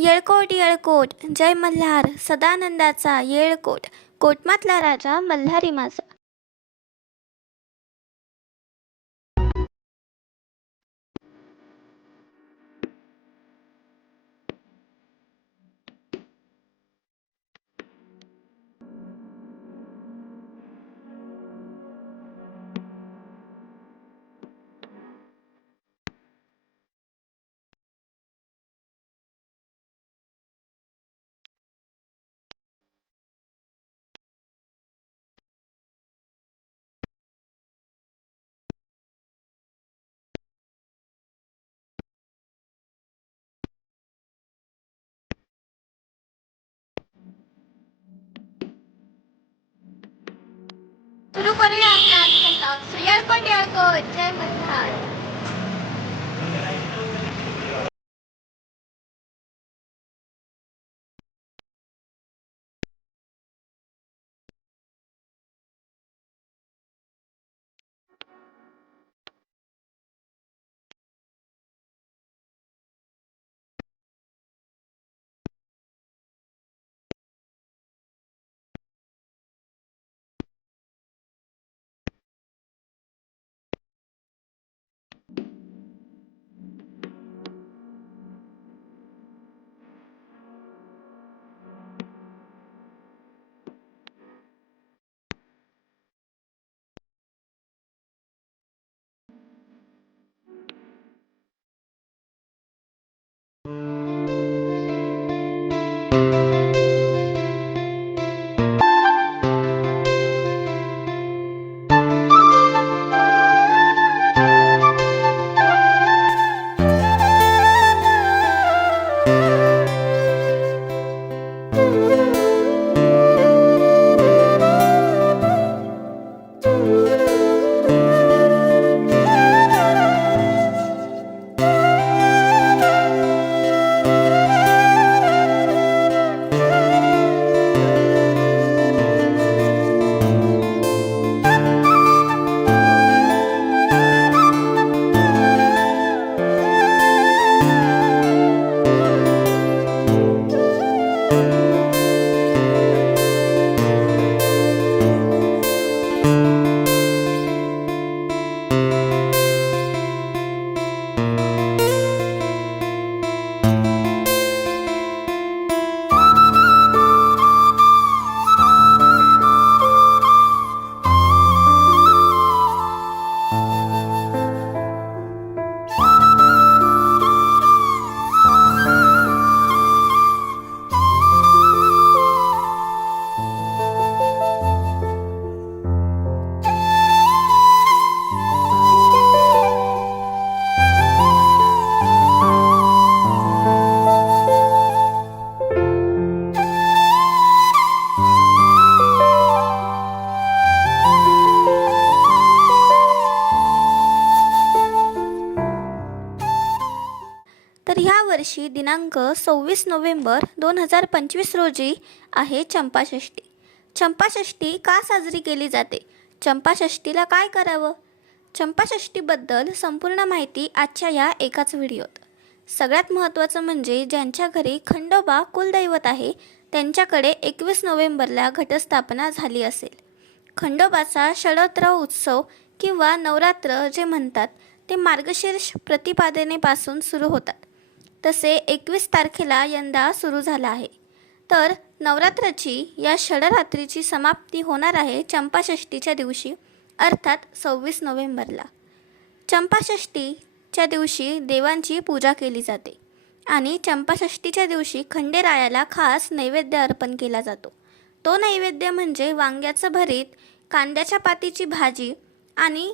येळकोट येळकोट जय मल्हार सदानंदाचा येळकोट कोटमातला राजा मल्हारी माझा. सुरू करूया आपला येळकोट येळकोट जय मल्हार. तर ह्या वर्षी दिनांक 26 नोव्हेंबर 2025 रोजी आहे चंपाषष्ठी. चंपाषष्ठी का साजरी केली जाते? चंपाषष्ठीला काय करावं? चंपाषष्ठीबद्दल संपूर्ण माहिती आजच्या या एकाच व्हिडिओत. सगळ्यात महत्त्वाचं म्हणजे ज्यांच्या घरी खंडोबा कुलदैवत आहे त्यांच्याकडे 21 नोव्हेंबरला घटस्थापना झाली असेल. खंडोबाचा षडोत्सव उत्सव किंवा नवरात्र जे म्हणतात ते मार्गशीर्ष प्रतिपादनेपासून सुरू होतात. तसे 21 तारखेला यंदा सुरू झाला आहे. तर नवरात्राची या षडरात्रीची समाप्ती होणार आहे चंपाषष्ठीच्या दिवशी अर्थात 26 नोव्हेंबरला. चंपाषष्ठीच्या दिवशी देवांची पूजा केली जाते आणि चंपाषष्ठीच्या दिवशी खंडेरायाला खास नैवेद्य अर्पण केला जातो. तो नैवेद्य म्हणजे वांग्याचं भरीत, कांद्याच्या पातीची भाजी आणि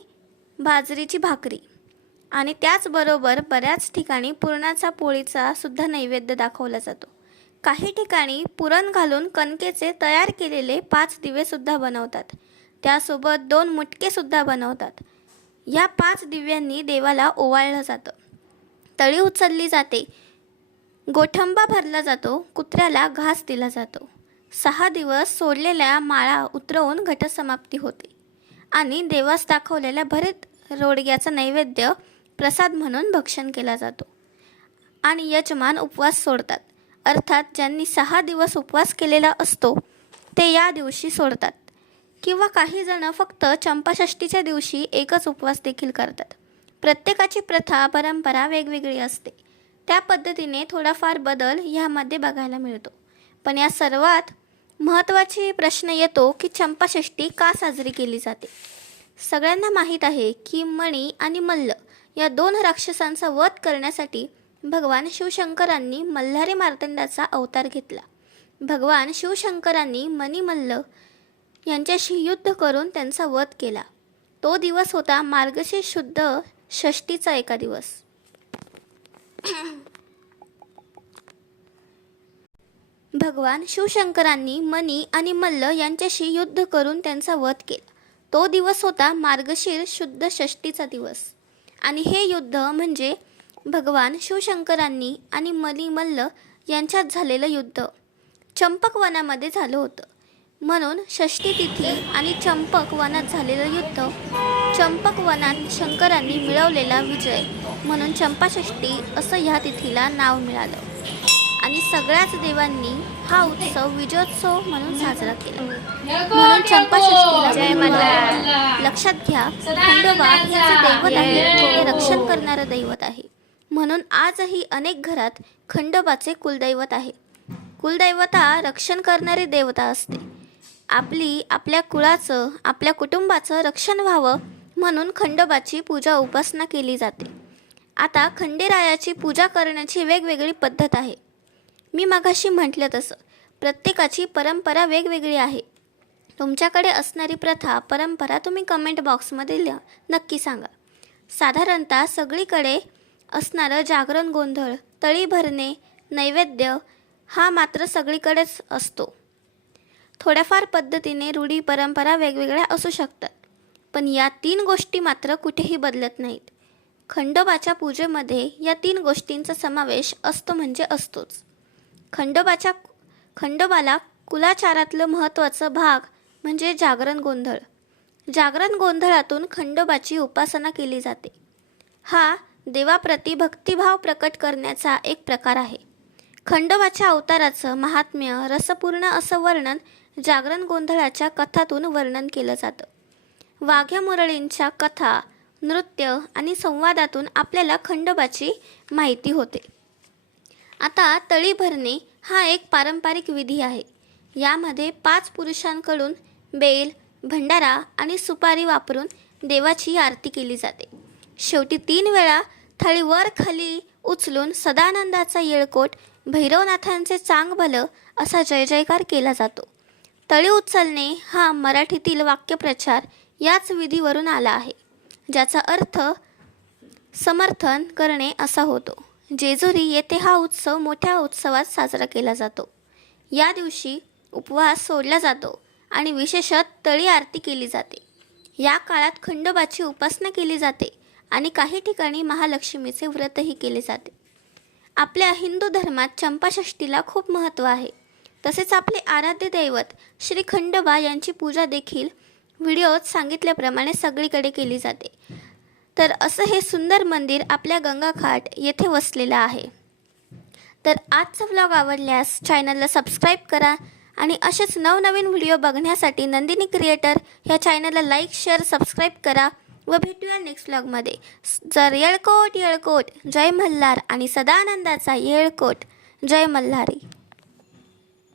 बाजरीची भाकरी. आणि त्याचबरोबर बऱ्याच ठिकाणी पुरणाचा पोळीचा सुद्धा नैवेद्य दाखवला जातो. काही ठिकाणी पुरण घालून कणकेचे तयार केलेले 5 दिवेसुद्धा बनवतात. त्यासोबत 2 मुटकेसुद्धा बनवतात. या 5 दिव्यांनी देवाला ओवाळलं जातं. तळी उचलली जाते, गोठंबा भरला जातो, कुत्र्याला घास दिला जातो. 6 दिवस सोडलेल्या माळा उतरवून घटसमाप्ती होते आणि देवास दाखवलेल्या भरीत रोडग्याचा नैवेद्य प्रसाद म्हणून भक्षण केला जातो आणि यजमान उपवास सोडतात. अर्थात ज्यांनी 6 दिवस उपवास केलेला असतो ते या दिवशी सोडतात, किंवा काही जण फक्त चंपाषष्ठीच्या दिवशी एकच उपवास देखील करतात. प्रत्येकाची प्रथा परंपरा वेगवेगळी असते. त्या पद्धतीने थोडाफार बदल ह्यामध्ये बघायला मिळतो. पण या सर्वात महत्त्वाची प्रश्न येतो की चंपाषष्ठी का साजरी केली जाते. सगळ्यांना माहीत आहे की मणी आणि मल्ल या 2 राक्षसांचा वध करण्यासाठी भगवान शिवशंकरांनी मल्हारी मार्तंडाचा अवतार घेतला. भगवान शिवशंकरांनी मणी मल्ल यांच्याशी युद्ध करून त्यांचा वध केला. तो दिवस होता मार्गशीर्ष शुद्ध षष्टीचा एका दिवस. भगवान शिवशंकरांनी मणी आणि मल्ल यांच्याशी युद्ध करून त्यांचा वध केला. तो दिवस होता मार्गशीर्ष शुद्ध षष्टीचा दिवस. आणि हे युद्ध म्हणजे भगवान शिवशंकरांनी आणि मणी मल्ल यांच्यात झालेलं युद्ध चंपक वनामध्ये झालं होतं. म्हणून षष्ठी तिथी आणि चंपक वनात झालेलं युद्ध, चंपक वनात शंकरांनी मिळवलेला विजय म्हणून चंपाषष्ठी असं ह्या तिथीला नाव मिळालं. आणि सगळ्याच देवांनी हा उत्सव विजयोत्सव म्हणून साजरा केला. म्हणून चंपाषष्ठीला लक्षात घ्या, खंडोबा हे जे दैवत आहे ते रक्षण करणारं दैवत आहे. म्हणून आजही अनेक घरात खंडोबाचे कुलदैवत आहे. कुलदैवता रक्षण करणारी देवता असते. आपल्या कुळाचं, आपल्या कुटुंबाचं रक्षण व्हावं म्हणून खंडोबाची पूजा उपासना केली जाते. आता खंडेरायाची पूजा करण्याची वेगवेगळी पद्धत आहे. मी मगाशी म्हटलं तसं प्रत्येकाची परंपरा वेगवेगळी आहे. तुमच्याकडे असणारी प्रथा परंपरा तुम्ही कमेंट बॉक्समध्ये नक्की सांगा. साधारणतः सगळीकडे असणारं जागरण गोंधळ, तळी भरणे, नैवेद्य हा मात्र सगळीकडेच असतो. थोड्याफार पद्धतीने रूढी परंपरा वेगवेगळ्या असू शकतात, पण या 3 गोष्टी मात्र कुठेही बदलत नाहीत. खंडोबाच्या पूजेमध्ये या 3 गोष्टींचा समावेश असतो म्हणजे असतोच. खंडोबाला कुलाचारातलं महत्त्वाचं भाग म्हणजे जागरण गोंधळ. जागरण गोंधळातून खंडोबाची उपासना केली जाते. हा देवाप्रती भक्तिभाव प्रकट करण्याचा एक प्रकार आहे. खंडोबाच्या अवताराचं महात्म्य, रसपूर्ण असं वर्णन जागरण गोंधळाच्या कथातून वर्णन केलं जातं. वाघ्या मुरळींच्या कथा, नृत्य आणि संवादातून आपल्याला खंडोबाची माहिती होते. आता तळी भरणे हा एक पारंपरिक विधी आहे. यामध्ये 5 पुरुषांकडून बेल, भंडारा आणि सुपारी वापरून देवाची आरती केली जाते. शेवटी 3 वेळा थाळी वर खाली उचलून सदानंदाचा येळकोट, भैरवनाथांचे चांग भलं असा जय जयकार केला जातो. तळी उचलणे हा मराठीतील वाक्यप्रचार याच विधीवरून आला आहे, ज्याचा अर्थ समर्थन करणे असा होतो. जेजुरी येथे हा उत्सव मोठ्या उत्सवात साजरा केला जातो. या दिवशी उपवास सोडला जातो आणि विशेषतः तळी आरती केली जाते. या काळात खंडोबाची उपासना केली जाते आणि काही ठिकाणी महालक्ष्मीचे व्रतही केले जाते. आपल्या हिंदू धर्मात चंपाषष्ठीला खूप महत्त्व आहे. तसेच आपले आराध्य दैवत श्री खंडोबा यांची पूजा देखील व्हिडिओत सांगितल्याप्रमाणे सगळीकडे केली जाते. तर असं हे सुंदर मंदिर आपल्या गंगाघाट येथे वसलेलं आहे. तर आजचा व्लॉग आवडल्यास चॅनलला सबस्क्राईब करा आणि असेच नवनवीन व्हिडिओ बघण्यासाठी नंदिनी क्रिएटर ह्या चॅनलला लाईक, शेअर, सबस्क्राईब करा व भेटूया नेक्स्ट व्लॉगमध्ये. जर येळकोट येळकोट जय मल्हार आणि सदानंदाचा येळकोट जय मल्हारी.